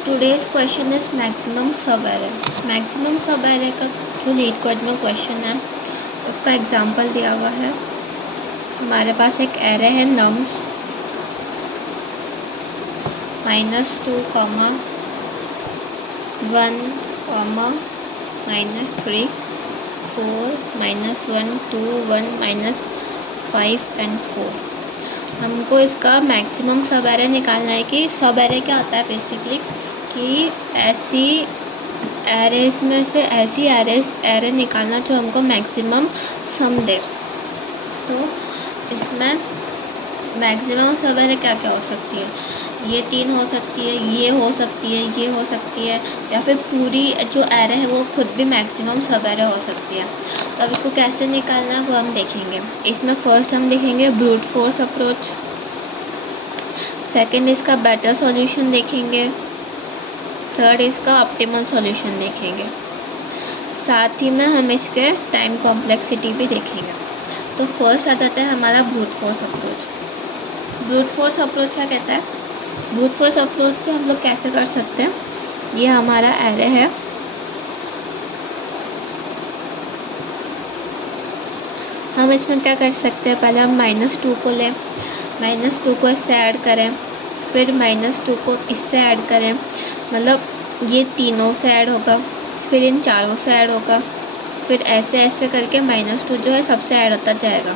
Today's question is maximum sub array. Maximum सब array का जो लीड कोड में क्वेश्चन है उसका एग्जांपल दिया हुआ है। हमारे पास एक एरे है nums -2, 1, -3, 4, -1, 2, 1, -5 एंड 4। हमको इसका मैक्सिमम सब एरे निकालना है कि सब एरे क्या होता है बेसिकली कि ऐसी एरेज में से ऐसी एरे निकालना जो हमको मैक्सिमम सम दे। तो इसमें मैक्सिमम सब एरे क्या क्या हो सकती है, ये 3 हो सकती है, ये हो सकती है, ये हो सकती है, या फिर पूरी जो एरे है वो खुद भी मैक्सिमम सब एरे हो सकती है। तो अब इसको कैसे निकालना है वो हम देखेंगे। इसमें फर्स्ट हम देखेंगे ब्रूट फोर्स अप्रोच, सेकंड इसका बेटर सॉल्यूशन देखेंगे, थर्ड इसका ऑप्टिमल सॉल्यूशन देखेंगे, साथ ही में हम इसके टाइम कॉम्प्लेक्सिटी भी देखेंगे। तो फर्स्ट आ जाता है हमारा brute force approach. Brute force approach क्या कहता है? ब्रूट फोर्स अप्रोच से हम लोग कैसे कर सकते हैं, ये हमारा एरे है, हम इसमें क्या कर सकते हैं, पहले हम -2 को लें, -2 को इससे ऐड करें, फिर -2 को इससे ऐड करें, मतलब ये तीनों से ऐड होगा, फिर इन चारों से ऐड होगा, फिर ऐसे ऐसे करके -2 जो है सबसे ऐड होता जाएगा।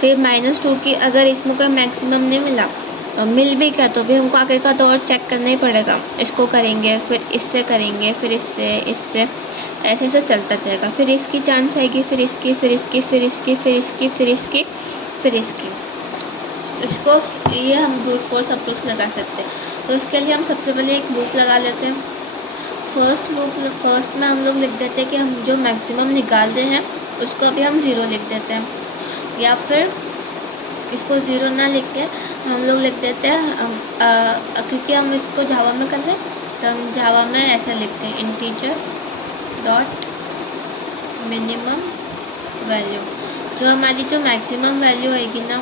फिर -2 की अगर इसमें कोई मैक्सिमम नहीं मिला और मिल भी गया तो भी हमको आगे का तो और चेक करना ही पड़ेगा। इसको करेंगे, फिर इससे करेंगे, फिर इससे, ऐसे ऐसे चलता जाएगा। फिर इसकी चांस आएगी, फिर इसकी, फिर इसकी, फिर इसकी, फिर इसकी, फिर इसकी, फिर इसकी। इसको ये हम ब्रूट फोर्स अप्रोच लगा सकते हैं। तो इसके लिए हम सबसे पहले एक लूप लगा लेते हैं। फर्स्ट में हम लोग लिख देते हैं कि हम जो मैक्सिमम निकाल रहे हैं उसको अभी हम 0 लिख देते हैं, या फिर इसको 0 ना लिख के हम लोग लिख देते हैं, क्योंकि हम इसको जावा में कर रहे हैं तो हम जावा में ऐसा लिखते हैं इंटीजर डॉट मिनिमम वैल्यू। जो हमारी जो मैक्सिमम वैल्यू होगी ना,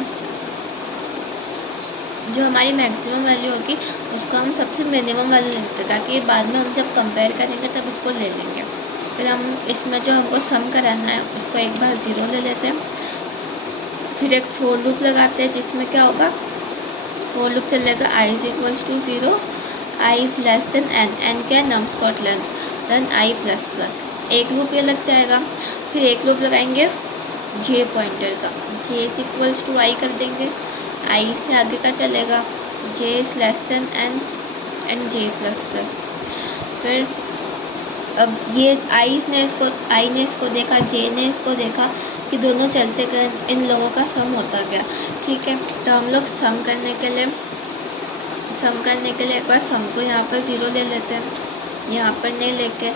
जो हमारी मैक्सिमम वैल्यू होगी उसको हम सबसे मिनिमम वैल्यू लिखते हैं, ताकि बाद में हम जब कंपेयर करेंगे तब उसको ले लेंगे। फिर हम इसमें जो हमको सम कराना है उसको एक बार 0 ले लेते हैं, फिर एक फोर लूप लगाते हैं जिसमें क्या होगा, फोर लूप चलेगा i = 0, i n, n क्या है नम स्पॉट लेंथ, देन i++। एक लूप ये लग जाएगा। फिर एक लूप लगाएंगे j पॉइंटर का, j = i कर देंगे, i से आगे का चलेगा, j n and j++। फिर अब ये i ने इसको देखा, j ने इसको देखा कि दोनों चलते कर इन लोगों का सम होता गया। ठीक है, तो हम लोग सम करने के लिए एक बार सम को यहाँ पर 0 ले लेते हैं, यहाँ पर नहीं लेके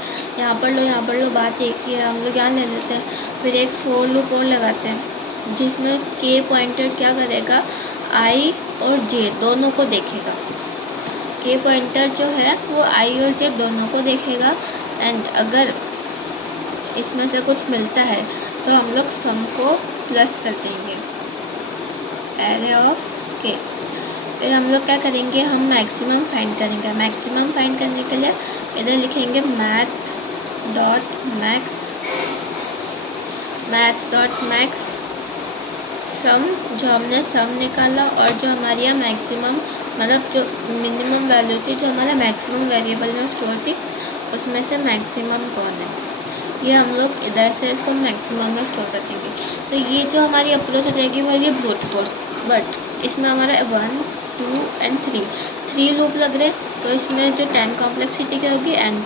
यहाँ पर लो, बात एक ही है, हम लोग यहाँ ले लेते हैं। फिर एक फोर लूप और लगाते हैं जिसमें k पॉइंटर क्या करेगा, i और j दोनों को देखेगा। k पॉइंटर जो है वो i और j दोनों को देखेगा, एंड अगर इसमें से कुछ मिलता है तो हम लोग सम को प्लस कर देंगे एरे ऑफ k। फिर हम लोग क्या करेंगे, हम मैक्सिमम फाइंड करेंगे। मैक्सिमम फाइंड करने के लिए इधर लिखेंगे मैथ डॉट मैक्स सम, जो हमने सम निकाला और जो हमारी यहाँ मैक्सिमम मतलब जो मिनिमम वैल्यू थी, जो हमारा मैक्सिमम वेरिएबल में स्टोर थी, उसमें से मैक्सिमम कौन है, ये हम लोग इधर से इसको मैक्सिमम में स्टोर कर देंगे। तो ये जो हमारी अप्रोच हो जाएगी वो है ब्रूट फोर्स। बट इसमें हमारा 1, 2 and 3 लूप लग रहे, तो इसमें जो टाइम कॉम्प्लेक्सिटी क्या होगी, n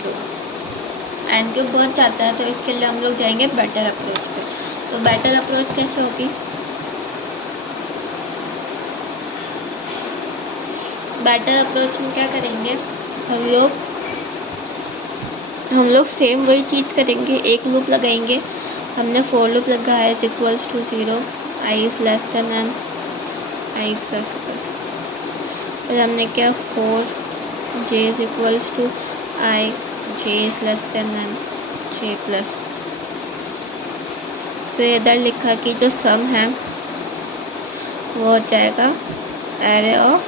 क्यूब बहुत जाता है। तो इसके लिए हम लोग जाएंगे बेटर अप्रोच पे। तो बेटर अप्रोच कैसे होगी, बेटर अप्रोच में क्या करेंगे, हम लोग सेम वही चीज़ करेंगे, एक लूप लगाएंगे। हमने फोर लूप लगाया = 0, i n, i++। फिर हमने क्या, 4, j = i, j n, j++। फिर इधर लिखा कि जो सम है वो हो जाएगा एरे ऑफ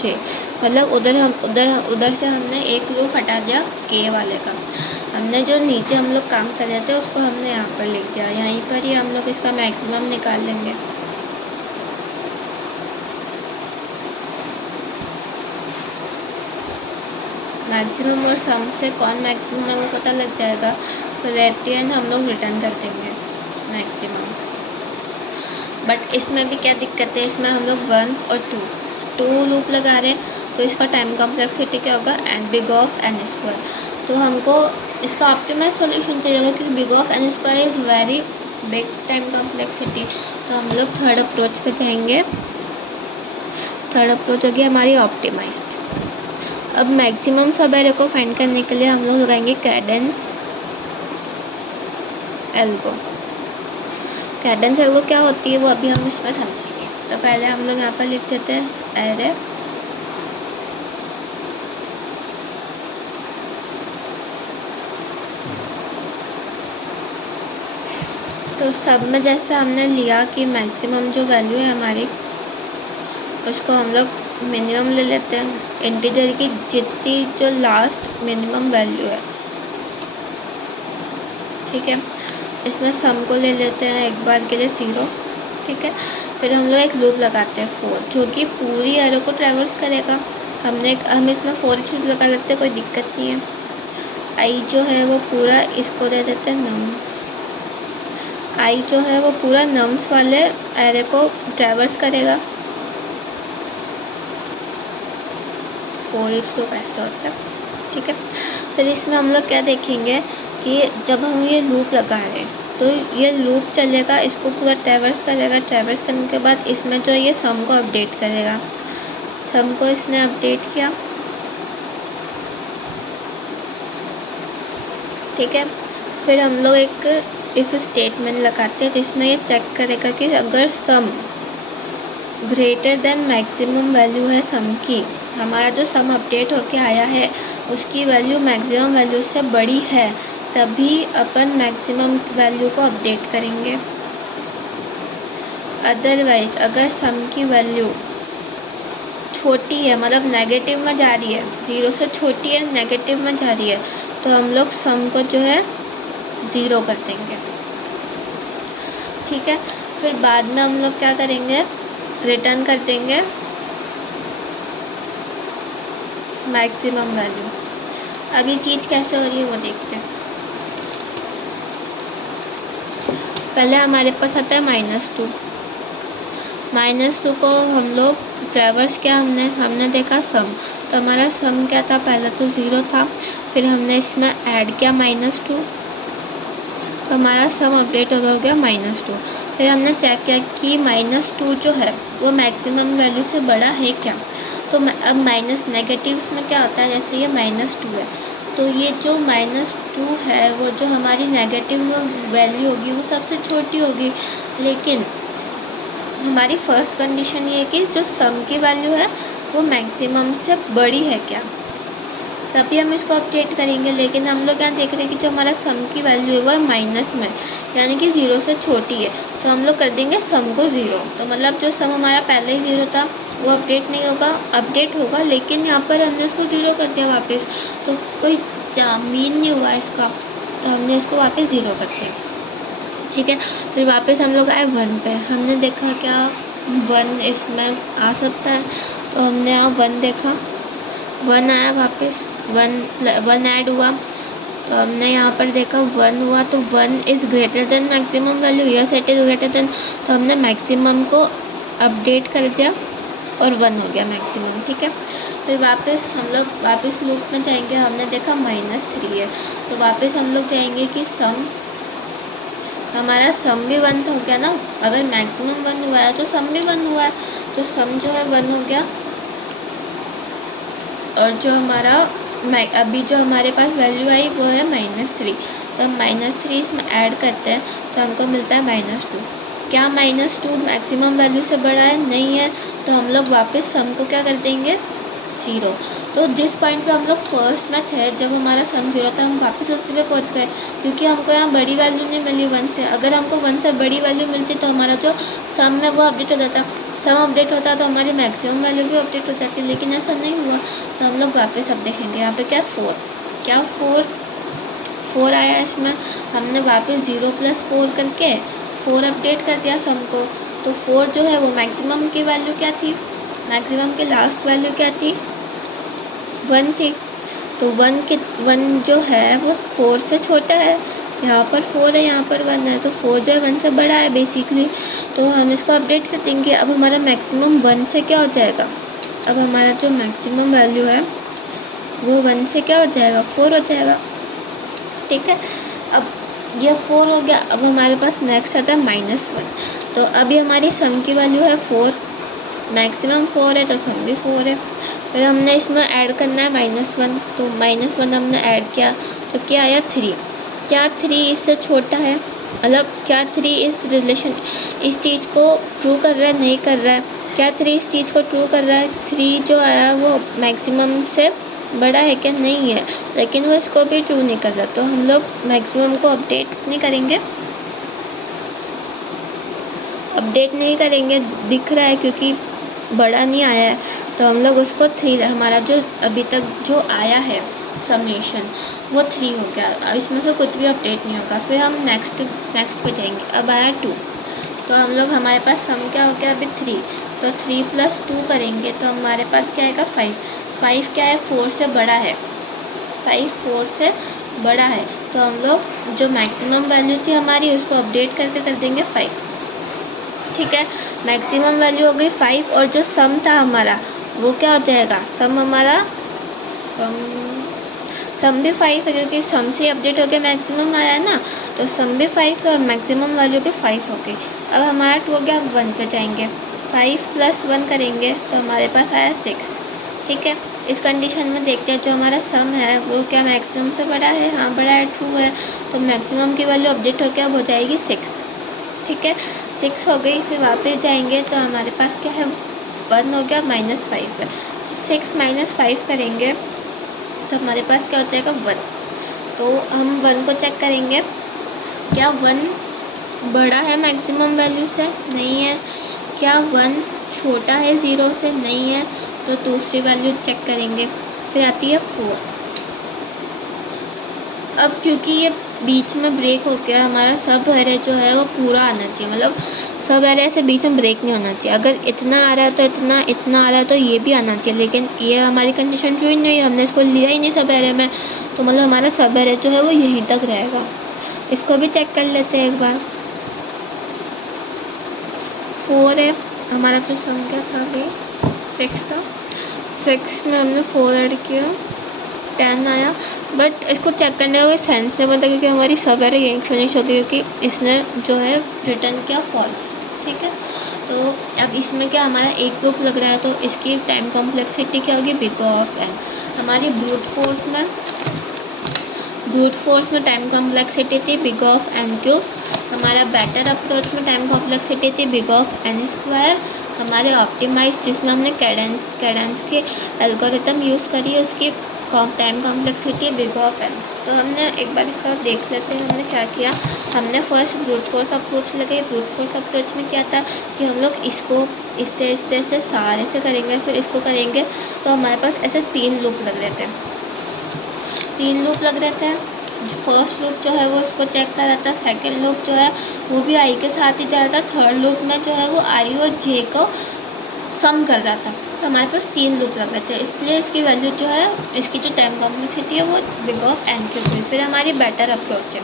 j। मतलब उधर से हमने एक लूप हटा दिया के वाले का। हमने जो नीचे हम लोग काम कर रहे थे उसको हमने यहाँ पर लिख दिया। यहीं पर ही हम लोग इसका मैक्सिमम निकाल लेंगे। मैक्सिमम और सम से कौन मैक्सिमम है वो पता लग जाएगा, तो एट द एंड हम लोग रिटर्न कर देंगे मैक्सिमम। बट इसमें भी क्या दिक्कत है, इसमें हम लोग 1 और 2 लूप लगा रहे हैं, तो इसका टाइम कॉम्प्लेक्सिटी क्या होगा, N big of N square. तो हमको इसका ऑप्टिमाइज सॉल्यूशन चाहिए होगा क्योंकि big of N square is very big time complexity. तो हम लोग थर्ड अप्रोच पे जाएंगे। थर्ड अप्रोच होगी हमारी ऑप्टिमाइज्ड। अब मैक्सिमम सब एरर को फाइंड करने के लिए हम लोग लगाएंगे कैडेंस एल्गो। कैडेंस एल्गो क्या होती है वो अभी हम इसमें समझेंगे। तो पहले हम लोग यहाँ पर लिख देते हैं एरे तो सब में जैसे हमने लिया कि मैक्सिमम जो वैल्यू है हमारी उसको हम लोग मिनिमम ले लेते हैं। इंटीजर की जितनी जो लास्ट मिनिमम वैल्यू है, ठीक है। इसमें सम को ले लेते हैं एक बार के लिए 0, ठीक है। फिर हम लोग एक लूप लगाते हैं 4 जो कि पूरी एरो को ट्रैवर्स करेगा। हम इसमें 4 चीज लगा लेते हैं, कोई दिक्कत नहीं है। आई जो है वो पूरा इसको दे देते हैं नम्स। आई जो है वो पूरा नम्स वाले एरे को ट्रैवर्स करेगा। 4 ईच लूप ऐसा होता है, ठीक है। फिर इसमें हम लोग क्या देखेंगे कि जब हम ये लूप लगा रहे हैं तो ये लूप चलेगा, इसको पूरा ट्रैवर्स करेगा। ट्रैवर्स करने के बाद इसमें जो ये सम को अपडेट करेगा। सम को इसने अपडेट किया, ठीक है। फिर हम लोग एक इफ स्टेटमेंट लगाते हैं जिसमें ये चेक करेगा कि अगर सम ग्रेटर देन मैक्सिमम वैल्यू है सम की, हमारा जो सम अपडेट होके आया है उसकी वैल्यू मैक्सिमम वैल्यू से बड़ी है, तभी अपन मैक्सिमम वैल्यू को अपडेट करेंगे। अदरवाइज अगर सम की वैल्यू छोटी है, मतलब नेगेटिव में जा रही है, 0 से छोटी है, नेगेटिव में जा रही है, तो हम लोग सम को जो है 0 कर देंगे, ठीक है। फिर बाद में हम लोग क्या करेंगे, रिटर्न कर देंगे मैक्सिमम वैल्यू। अब ये चीज़ कैसे हो रही है वो देखते हैं। पहले हमारे पास आता है -2। -2 को हम लोग ट्रैवर्स किया, हमने देखा सम, तो हमारा सम क्या था, पहले तो 0 था। फिर हमने इसमें ऐड किया -2, तो हमारा सम अपडेट हो गया -2। फिर हमने चेक किया कि -2 जो है वो मैक्सिमम वैल्यू से बड़ा है क्या। तो अब माइनस नेगेटिव्स में क्या होता है, जैसे ये -2 है, तो ये जो -2 है वो जो हमारी नेगेटिव वैल्यू होगी वो सबसे छोटी होगी। लेकिन हमारी फर्स्ट कंडीशन ये है कि जो सम की वैल्यू है वो मैक्सिमम से बड़ी है क्या, तभी हम इसको अपडेट करेंगे। लेकिन हम लोग यहाँ देख रहे हैं कि जो हमारा सम की वैल्यू है वो है माइनस में, यानी कि 0 से छोटी है, तो हम लोग कर देंगे सम को 0। तो मतलब जो सम हमारा पहले ही 0 था वो अपडेट नहीं होगा, अपडेट होगा, लेकिन यहाँ पर हमने उसको 0 कर दिया वापस, तो कोई मीन नहीं हुआ इसका, तो हमने इसको वापस 0 कर दिया, ठीक है। फिर वापस हम लोग आए 1 पे। हमने देखा क्या 1 इसमें आ सकता है, तो हमने यहाँ 1 देखा, 1 आया वापस, 1 ऐड हुआ, तो हमने यहाँ पर देखा 1 हुआ, तो 1 is greater than maximum value, yes it is greater than, तो हमने मैक्सिमम को अपडेट कर दिया और 1 हो गया मैक्सिमम, ठीक है। फिर वापस हम लोग वापस लूप में जाएंगे। हमने देखा -3 है, तो वापस हम लोग जाएंगे कि सम, हमारा सम भी 1 हो गया ना, अगर मैक्सिमम 1 हुआ है तो सम भी 1 हुआ है, तो सम जो है 1 हो गया। और जो हमारा अभी जो हमारे पास वैल्यू आई वो है -3, तो हम -3 इसमें ऐड करते हैं तो हमको मिलता है -2। क्या -2 मैक्सिमम वैल्यू से बड़ा है? नहीं है, तो हम लोग वापस सम को क्या कर देंगे 0। तो जिस पॉइंट पे हम लोग फर्स्ट में थे, जब हमारा सम 0 था, हम वापस उसी पे पहुंच गए, क्योंकि हमको यहाँ बड़ी वैल्यू नहीं मिली 1 से। अगर हमको 1 से बड़ी वैल्यू मिलती तो हमारा जो सम है वो अपडेट हो जाता। सम अपडेट होता तो हमारी मैक्सिमम वैल्यू भी अपडेट हो जाती, लेकिन ऐसा नहीं हुआ। तो हम लोग वापस अब देखेंगे यहाँ पे क्या 4 आया। इसमें हमने वापस 0 + 4 करके 4 अपडेट कर दिया सम को। तो 4 जो है वो मैक्सिमम की वैल्यू क्या थी, मैक्सिमम की लास्ट वैल्यू क्या थी, 1 थी। तो 1 जो है वो 4 से छोटा है। यहाँ पर 4 है, यहाँ पर 1 है, तो 4 जो है 1 से बड़ा है बेसिकली। तो हम इसको अपडेट कर देंगे। अब हमारा मैक्सिमम 1 से क्या हो जाएगा, अब हमारा जो मैक्सिमम वैल्यू है वो 1 से क्या हो जाएगा, 4 हो जाएगा। ठीक है, अब यह 4 हो गया। अब हमारे पास नेक्स्ट आता है -1। तो अभी हमारी सम की वैल्यू है 4, मैक्सिमम 4 है तो सम भी 4 है। फिर हमने इसमें ऐड करना है -1, तो -1 हमने ऐड किया तो क्या आया 3। क्या 3 इससे छोटा है, मतलब क्या 3 इस रिलेशन इस चीज़ को ट्रू कर रहा है, नहीं कर रहा है। क्या 3 इस चीज़ को ट्रू कर रहा है, 3 जो आया वो मैक्सिमम से बड़ा है क्या, नहीं है, लेकिन वो इसको भी ट्रू नहीं कर रहा। तो हम लोग मैक्सिमम को अपडेट नहीं करेंगे, दिख रहा है क्योंकि बड़ा नहीं आया है। तो हम लोग उसको 3, हमारा जो अभी तक जो आया है समेशन वो 3 हो गया। अब इसमें से कुछ भी अपडेट नहीं होगा। फिर हम नेक्स्ट पे जाएंगे। अब आया 2, तो हम लोग हमारे पास सम क्या हो गया अभी 3, तो 3 + 2 करेंगे तो हमारे पास क्या आएगा 5। 5 क्या है, 4 से बड़ा है, 5 4 से बड़ा है। तो हम लोग जो मैक्सिमम वैल्यू थी हमारी उसको अपडेट करके कर देंगे 5। ठीक है, मैक्सिमम वैल्यू हो गई 5 और जो सम था हमारा वो क्या हो जाएगा, सम हमारा सम भी 5 है क्योंकि सम से अपडेट होकर मैक्सिमम आया है ना। तो सम भी 5 है और मैक्सिमम वैल्यू भी 5 हो गई। अब हमारा 2 हो गया, 1 पे जाएंगे, 5 + 1 करेंगे तो हमारे पास आया 6। ठीक है, इस कंडीशन में देखते हैं जो हमारा सम है वो क्या मैक्सिमम से बड़ा है, हाँ बड़ा है, ट्रू है। तो मैक्सिमम की वैल्यू अपडेट होकर अब हो जाएगी 6। ठीक है, 6 हो गई। फिर वापस जाएंगे तो हमारे पास क्या है, 1 हो गया, -5 है। तो 6 - 5 करेंगे तो हमारे पास क्या हो जाएगा 1। तो हम 1 को चेक करेंगे, क्या 1 बड़ा है मैक्सिमम वैल्यू से, नहीं है। क्या 1 छोटा है 0 से, नहीं है। तो दूसरी वैल्यू चेक करेंगे, फिर आती है 4। अब क्योंकि ये बीच में ब्रेक हो गया, हमारा सब एरे जो है वो पूरा आना चाहिए, मतलब सब एरे से बीच में ब्रेक नहीं होना चाहिए। अगर इतना आ रहा है तो इतना आ रहा है तो ये भी आना चाहिए, लेकिन ये हमारी कंडीशन ट्रू ही नहीं है, हमने इसको लिया ही नहीं सब एरे में। तो मतलब हमारा सब एरे जो है वो यहीं तक रहेगा। इसको भी चेक कर लेते हैं एक बार। 4 है, हमारा जो सम क्या था अभी 6 था, 6 में हमने 4 ऐड किया, 10 आया। बट इसको चेक करने का कोई सेंस नहीं बनता क्योंकि हमारी सब एरे यहीं फिनिश हो गई, क्योंकि इसने जो है रिटर्न किया फॉल्स। ठीक है, तो अब इसमें क्या हमारा एक लूप लग रहा है, तो इसकी टाइम कॉम्प्लेक्सिटी क्या होगी, big-O(n). हमारी ब्रूट फोर्स में टाइम कॉम्प्लेक्सिटी थी big-O(n³). हमारा बेटर अप्रोच में टाइम कॉम्प्लेक्सिटी थी big-O(n²). हमारे ऑप्टिमाइज जिसमें हमने कैडेंस के एल्गोरिथम यूज़ करी है उसकी टाइम कॉम्प्लेक्सिटी big-O(n). तो हमने एक बार इसका देख लेते हैं हमने क्या किया। हमने फर्स्ट ब्रूट फोर्स अप्रोच लगाई। ब्रूट फोर्स अप्रोच में क्या था कि हम लोग इसको इससे सारे से करेंगे, फिर इसको करेंगे, तो हमारे पास ऐसे 3 लूप लग रहे थे। फर्स्ट लूप जो है वो इसको चेक कर रहा था, सेकेंड लूप जो है वो भी आई के साथ ही जा रहा था, थर्ड लूप में जो है वो आई और जे को सम कर रहा था। तो हमारे पास 3 लूप लग रहे थे, इसलिए इसकी वैल्यू जो है, इसकी जो टाइम कॉम्प्लेक्सिटी है वो big-O(n³ हुई। फिर हमारी बेटर अप्रोच है।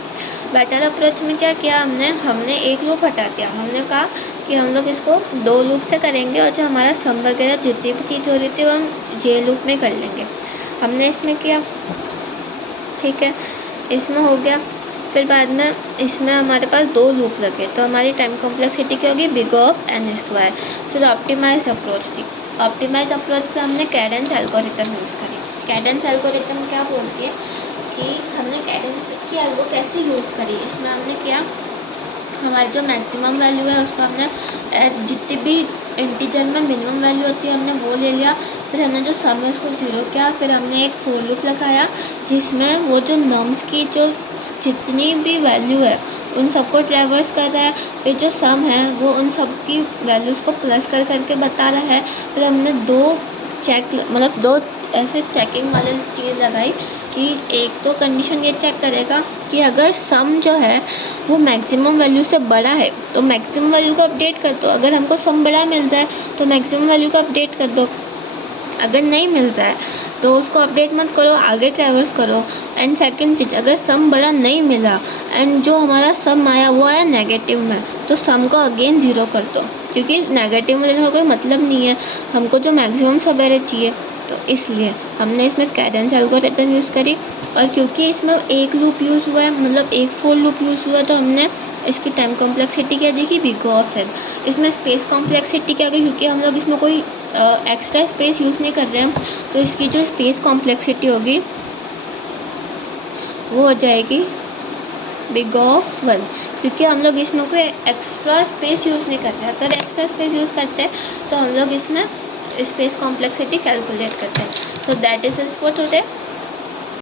बेटर अप्रोच में क्या किया हमने एक लूप हटा दिया। हमने कहा कि हम लोग इसको 2 लूप से करेंगे और जो हमारा सम वगैरह जितनी भी चीज़ हो रही थी वो हम जे लूप में कर लेंगे। हमने इसमें किया, ठीक है, इसमें हो गया। फिर बाद में इसमें हमारे पास 2 लूप लगे, तो हमारी टाइम कॉम्प्लेक्सिटी क्या होगी, big-O(n²). फिर ऑप्टिमाइज अप्रोच थी। ऑप्टिमाइज अप्रोच पे हमने कैडेंस एल्गोरिथम यूज़ करी। कैडेंस एल्गोरिथम क्या बोलती है कि हमने कैडेंस की एल्गो कैसे यूज़ करी। इसमें हमने किया, हमारी जो मैक्सिमम वैल्यू है उसको हमने जितनी भी इंटीजर में मिनिमम वैल्यू होती है हमने वो ले लिया। फिर हमने जो सम है उसको 0 किया। फिर हमने एक फोर लूप लगाया जिसमें वो जो नम्स की जो जितनी भी वैल्यू है उन सबको ट्रैवर्स कर रहा है। फिर जो सम है वो उन सब की वैल्यूज़ को प्लस कर करके बता रहा है। फिर हमने दो ऐसे चेकिंग वाली चीज़ लगाई कि एक तो कंडीशन ये चेक करेगा कि अगर सम जो है वो मैक्सिमम वैल्यू से बड़ा है तो मैक्सिमम वैल्यू को अपडेट कर दो। अगर हमको सम बड़ा मिल जाए तो मैक्सिमम वैल्यू को अपडेट कर दो। अगर नहीं मिलता है तो उसको अपडेट मत करो, आगे ट्रैवर्स करो। एंड सेकंड चीज़, अगर सम बड़ा नहीं मिला एंड जो हमारा सम आया वो आया नेगेटिव में, तो सम को अगेन 0 कर दो, क्योंकि नेगेटिव में लेने का कोई मतलब नहीं है, हमको जो मैक्सिमम सवेरे चाहिए। तो इसलिए हमने इसमें कैडेंस एल्गोरिथम यूज़ करी। और क्योंकि इसमें एक लूप यूज़ हुआ है, मतलब एक फोर लूप यूज़ हुआ है, तो हमने इसकी टाइम कॉम्प्लेक्सिटी क्या देखी, बिग ऑफ है। इसमें स्पेस कॉम्प्लेक्सिटी क्या गई, क्योंकि हम लोग इसमें कोई एक्स्ट्रा स्पेस यूज़ नहीं कर रहे हैं, तो इसकी जो स्पेस कॉम्प्लेक्सिटी होगी वो हो जाएगी बिग ऑफ 1, क्योंकि हम लोग इसमें कोई एक्स्ट्रा स्पेस यूज़ नहीं कर रहे हैं। अगर एक्स्ट्रा स्पेस यूज़ करते हैं तो हम लोग इसमें स्पेस कॉम्प्लेक्सिटी कैलकुलेट करते हैं। So that is it for today.